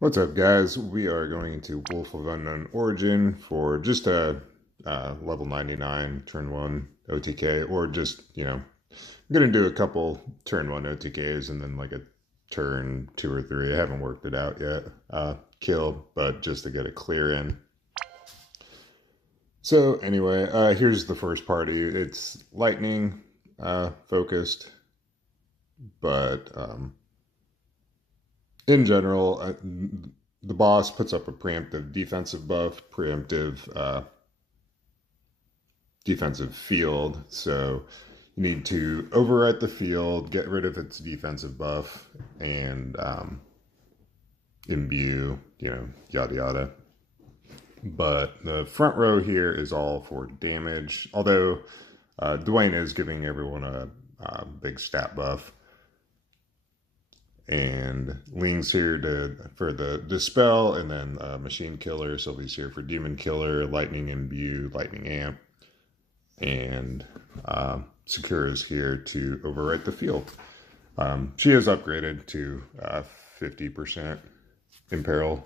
What's up, guys? We are going into Wolf of Unknown Origin for just a level 99 turn 1 OTK, or just, I'm going to do a couple turn 1 OTKs and then like a turn 2 or 3. I haven't worked it out yet. Kill, but just to get a clear in. So, anyway, here's the first party. It's lightning focused, but in general, the boss puts up a preemptive defensive buff, preemptive defensive field. So you need to overwrite the field, get rid of its defensive buff, and imbue, yada yada. But the front row here is all for damage, although Dwayne is giving everyone a big stat buff. And Ling's here for the Dispel, and then Machine Killer. Sylvie's here for Demon Killer, Lightning Imbue, Lightning Amp, and Sakura's here to overwrite the field. She is upgraded to 50% Imperil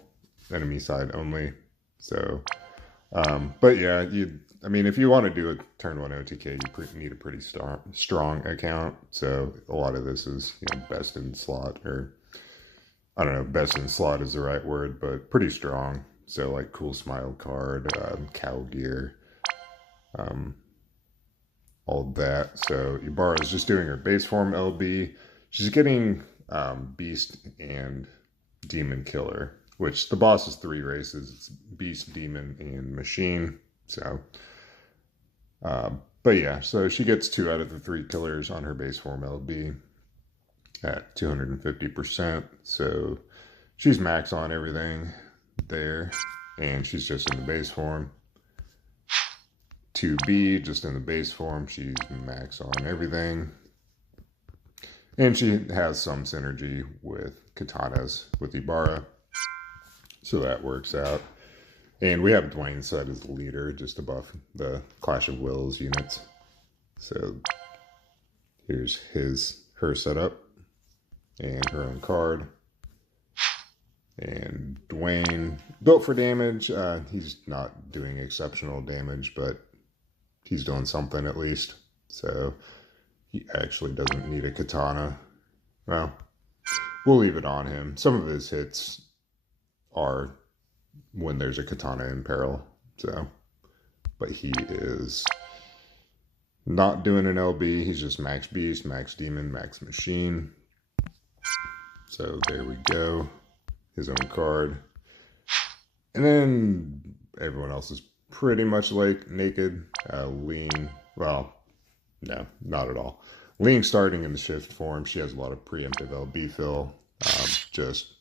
enemy side only. So, but yeah, if you want to do a turn 1 OTK, you need a pretty strong account. So a lot of this is, best in slot, or I don't know, best in slot is the right word, but pretty strong. So like Cool Smile card, Cow Gear, all that. So Ibarra's just doing her base form LB. She's getting Beast and Demon Killer, which the boss is 3 races. It's Beast, Demon, and Machine. So, but yeah, so she gets 2 out of the 3 killers on her base form LB at 250%. So she's max on everything there, and she's just in the base form. 2B, just in the base form, she's max on everything. And she has some synergy with katanas with Ibarra, so that works out. And we have Dwayne set as the leader, just to buff the Clash of Wills units. So here's her setup and her own card. And Dwayne, built for damage. He's not doing exceptional damage, but he's doing something at least. So he actually doesn't need a katana. Well, we'll leave it on him. Some of his hits are when there's a katana in peril. So, but he is not doing an LB. He's just max beast, max demon, max machine. So there we go. His own card. And then everyone else is pretty much like naked. Lean, well, no, not at all. Lean starting in the shift form. She has a lot of preemptive LB fill. Just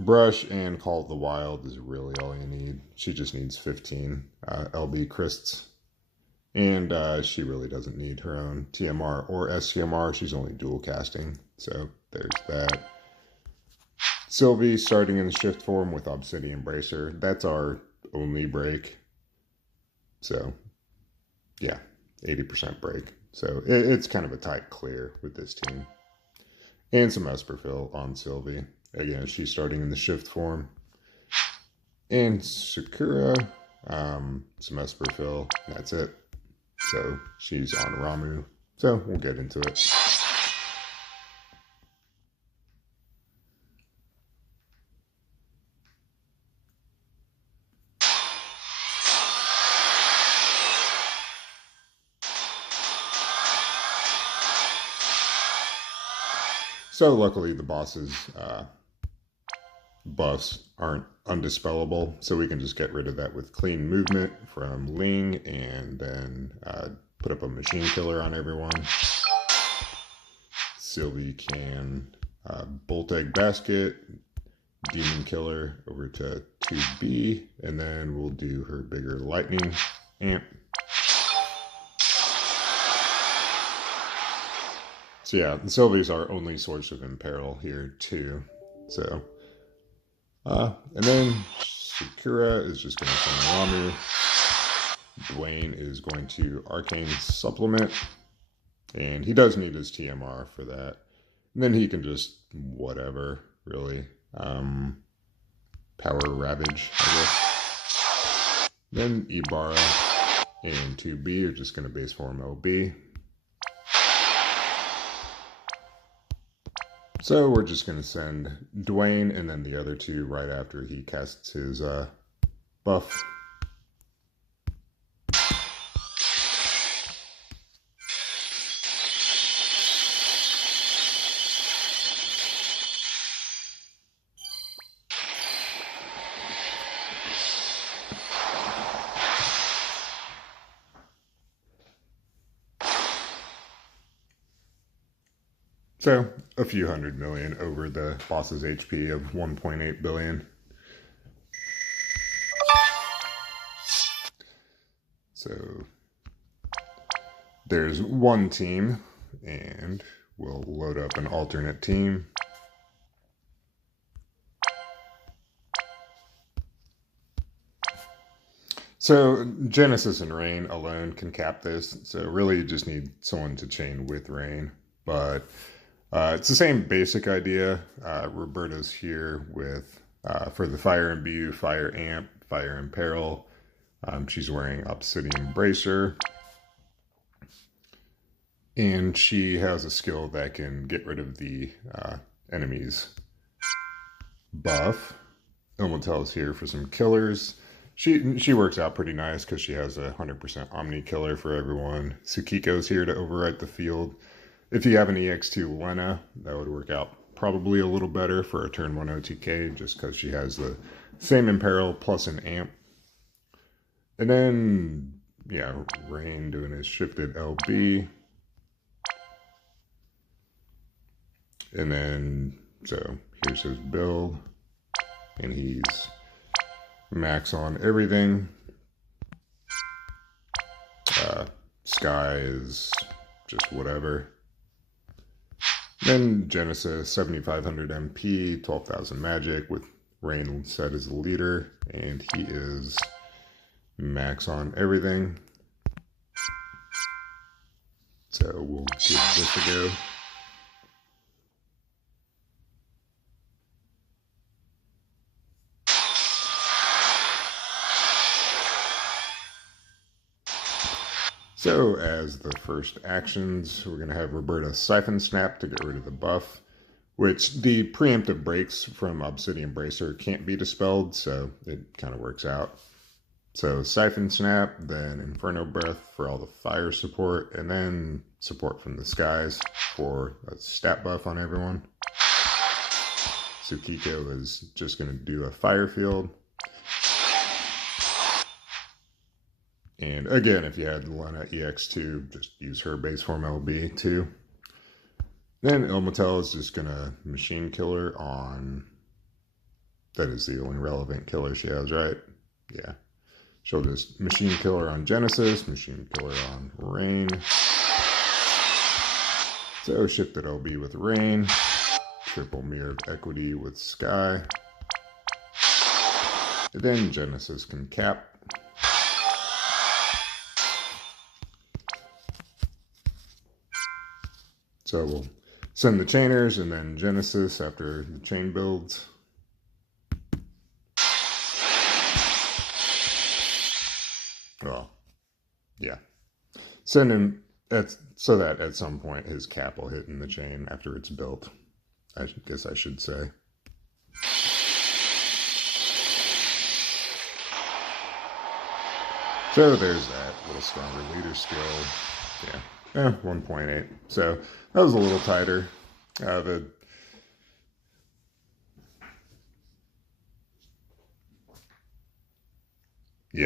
Brush and Call of the Wild is really all you need. She just needs 15 LB Crysts. And she really doesn't need her own TMR or STMR. She's only dual casting. So there's that. Sylvie starting in the shift form with Obsidian Bracer. That's our only break. So, yeah, 80% break. So it's kind of a tight clear with this team. And some Esperfill on Sylvie. Again, she's starting in the shift form. And Sakura, some Esperfill. That's it. So she's on Ramu. So we'll get into it. So luckily the boss's buffs aren't undispellable, so we can just get rid of that with clean movement from Ling, and then put up a machine killer on everyone. Sylvie can Bolt Egg Basket, Demon Killer over to 2B, and then we'll do her bigger Lightning Amp. So yeah, Sylvie's our only source of Imperil here too. So, and then Sakura is just going to summon Ramu. Dwayne is going to Arcane Supplement. And he does need his TMR for that. And then he can just whatever, really. Power Ravage, I guess. Then Ibarra and 2B are just going to base form LB. So we're just going to send Dwayne and then the other two right after he casts his buff. So, a few 100 million over the boss's HP of 1.8 billion. So, there's one team, and we'll load up an alternate team. So, Genesis and Rain alone can cap this, so really you just need someone to chain with Rain, but it's the same basic idea. Roberta's here with, for the Fire Imbue, Fire Amp, Fire Imperil. She's wearing Obsidian Bracer. And she has a skill that can get rid of the enemy's buff. Ilmatel's here for some killers. She works out pretty nice because she has a 100% Omni killer for everyone. Tsukiko's here to overwrite the field. If you have an EX2 Lena, that would work out probably a little better for a turn 1 OTK, just because she has the same Imperil plus an Amp. And then, yeah, Rain doing his shifted LB. And then, so here's his build. And he's max on everything. Sky is just whatever. Then Genesis, 7,500 MP, 12,000 magic with Rain set as the leader, and he is max on everything. So we'll give this a go. So as the first actions, we're going to have Roberta Siphon Snap to get rid of the buff, which the preemptive breaks from Obsidian Bracer can't be dispelled, so it kind of works out. So Siphon Snap, then Inferno Breath for all the fire support, and then support from the skies for a stat buff on everyone. Tsukiko is just going to do a fire field. And again, if you had Lena EX2, just use her base form LB too. Then Ilmatel is just going to machine killer on... That is the only relevant killer she has, right? Yeah. She'll just machine killer on Genesis, machine killer on Rain. So shifted LB with Rain. Triple Mirror of Equity with Sky. And then Genesis can cap. So we'll send the chainers and then Genesis after the chain builds. Well, yeah. Send him so that at some point his cap will hit in the chain after it's built. I guess I should say. So there's that little stronger leader skill. Yeah. 1.8. So that was a little tighter. Yeah,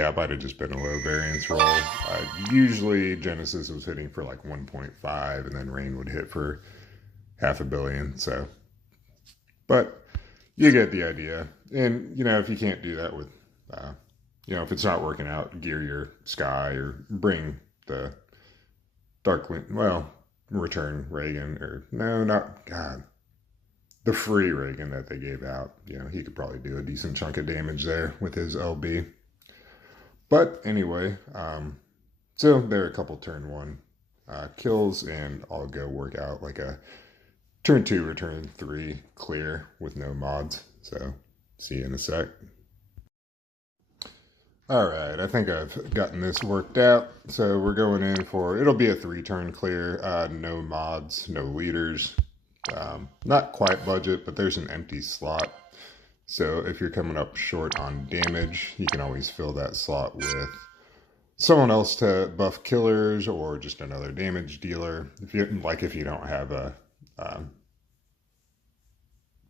it might have just been a low variance roll. Usually Genesis was hitting for like 1.5 and then Rain would hit for 500 million. So, but you get the idea. And, you know, if you can't do that with, you know, if it's not working out, gear your Sky or bring the well, return Reagan, or no, not, God, the free Reagan that they gave out. You know, he could probably do a decent chunk of damage there with his LB. But anyway, so there are a couple turn 1 kills, and I'll go work out like a turn 2 or turn 3 clear with no mods. So See you in a sec. Alright, I think I've gotten this worked out. So we're going in for, it'll be a 3-turn clear, no mods, no leaders. Not quite budget, but there's an empty slot. So if you're coming up short on damage, you can always fill that slot with someone else to buff killers or just another damage dealer. If you don't have a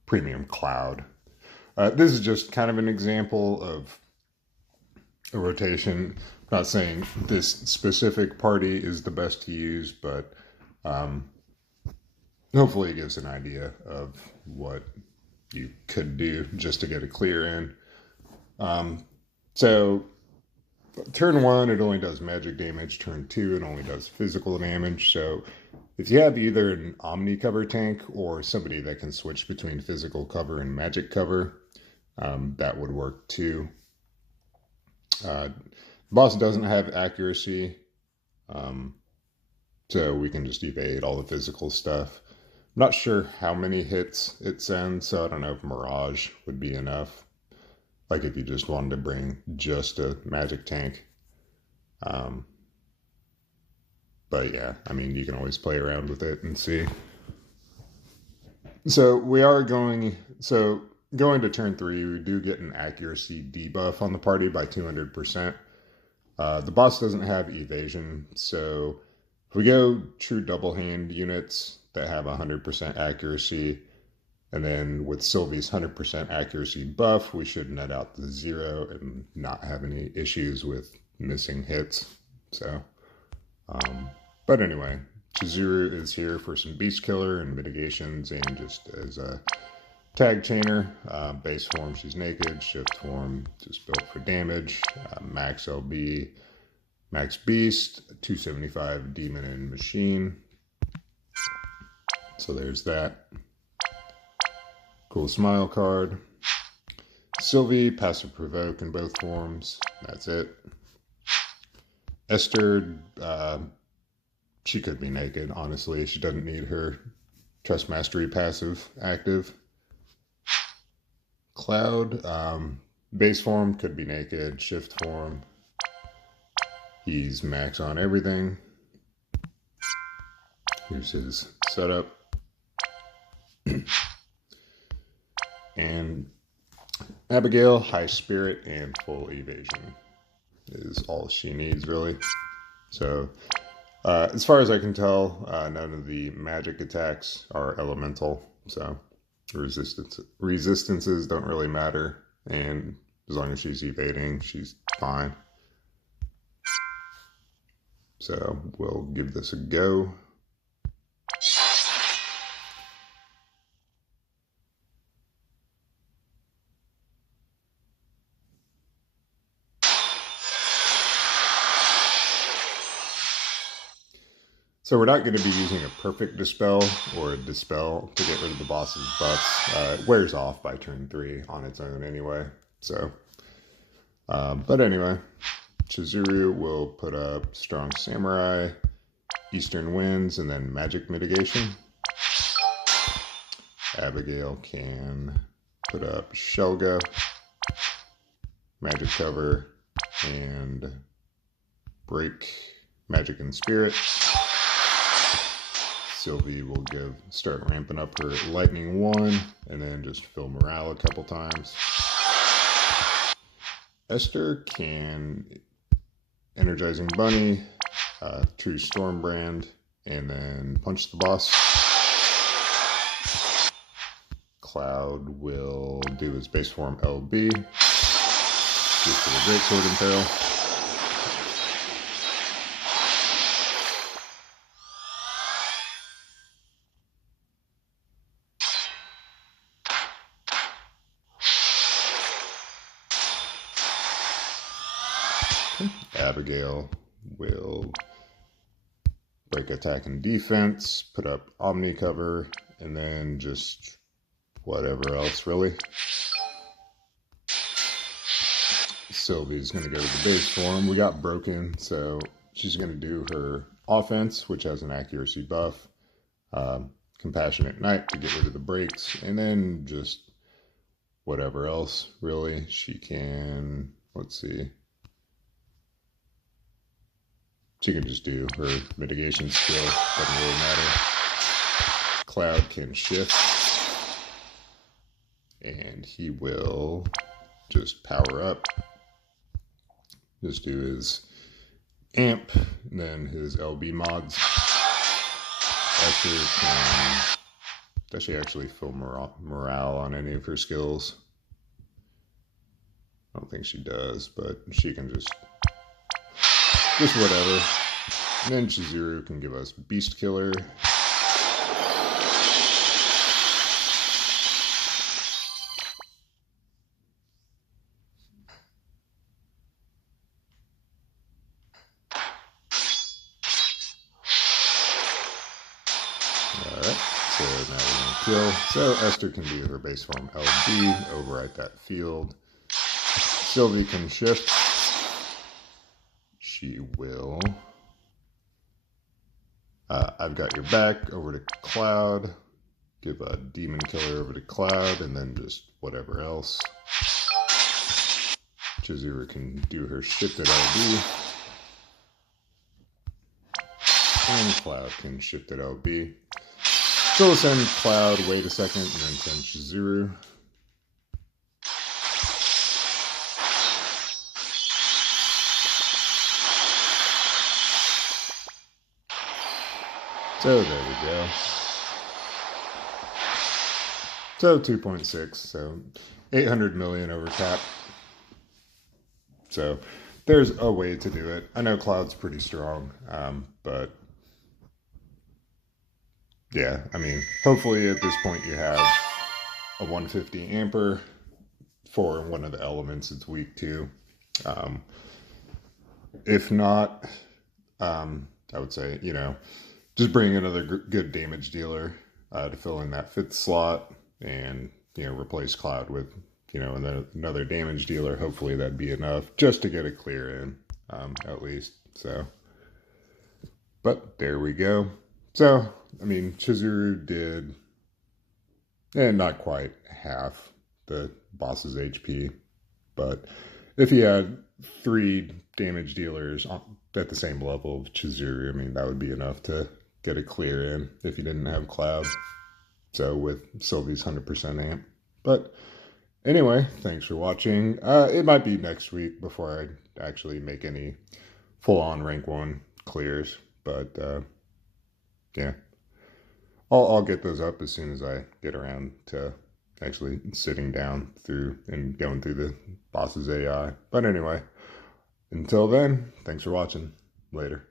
premium cloud. This is just kind of an example of a rotation. I'm not saying this specific party is the best to use, but hopefully it gives an idea of what you could do just to get a clear in. So turn 1, it only does magic damage. Turn 2, it only does physical damage. So if you have either an Omni cover tank or somebody that can switch between physical cover and magic cover, that would work too. The boss doesn't have accuracy, so we can just evade all the physical stuff. I'm not sure how many hits it sends, so I don't know if Mirage would be enough. Like if you just wanted to bring just a magic tank. But yeah, I mean, you can always play around with it and see. So going to turn 3, we do get an accuracy debuff on the party by 200%. The boss doesn't have evasion, so if we go true double hand units that have 100% accuracy, and then with Sylvie's 100% accuracy buff, we should net out the 0 and not have any issues with missing hits. So, but anyway, Chizuru is here for some beast killer and mitigations, and just as a tag chainer. Base form, she's naked. Shift form, just built for damage. Max LB, max beast, 275 demon and machine. So there's that. Cool smile card. Sylvie, passive provoke in both forms. That's it. Esther, she could be naked, honestly. She doesn't need her Trust Mastery passive active. Cloud, base form, could be naked. Shift form, he's max on everything. Here's his setup. And Abigail, high spirit and full evasion is all she needs, really. So as far as I can tell, none of the magic attacks are elemental, so resistances don't really matter, and as long as she's evading, she's fine. So we'll give this a go. So we're not going to be using a perfect dispel or a dispel to get rid of the boss's buffs. It wears off by turn 3 on its own anyway. So, but anyway, Chizuru will put up Strong Samurai, Eastern Winds, and then Magic Mitigation. Abigail can put up Shelga, Magic Cover, and Break Magic and Spirit. Sylvie will start ramping up her Lightning 1, and then just fill morale a couple times. Esther can Energizing Bunny, True Stormbrand, and then punch the boss. Cloud will do his base form LB, just for the Greatsword Impale. Abigail will break attack and defense, put up Omni cover, and then just whatever else, really. Sylvie's going to go to the base form. We got broken, so she's going to do her offense, which has an accuracy buff. Compassionate Knight to get rid of the breaks, and then just whatever else, really. She can, let's see. She can just do her mitigation skill, doesn't really matter. Cloud can shift, and he will just power up. Just do his amp, and then his LB mods. Esther can, does she actually fill morale on any of her skills? I don't think she does, but she can just whatever. And then Chizuru can give us Beast Killer. Alright, so now we're going to kill. So Esther can do her base form LB, overwrite that field. Sylvie can shift. She will. I've got your back over to Cloud. Give a Demon Killer over to Cloud, and then just whatever else. Chizuru can do her shifted LB. And Cloud can shift at LB. So we'll send Cloud, wait a second, and then send Chizuru. So there we go. So 2.6, so 800 million over tap. So there's a way to do it. I know Cloud's pretty strong, but yeah, I mean, hopefully at this point you have a 150 amper for one of the elements it's weak to. If not, I would say, you know, just bring another good damage dealer to fill in that 5th slot and, you know, replace Cloud with, you know, another damage dealer. Hopefully that'd be enough just to get a clear in, at least. So, but there we go. So, I mean, Chizuru did, and not quite half the boss's HP, but if he had 3 damage dealers at the same level of Chizuru, I mean, that would be enough to get a clear in if you didn't have Cloud. So with Sylvie's 100% amp. But anyway, thanks for watching. It might be next week before I actually make any full-on rank 1 clears. But yeah, I'll get those up as soon as I get around to actually sitting down through and going through the boss's AI. But anyway, until then, thanks for watching. Later.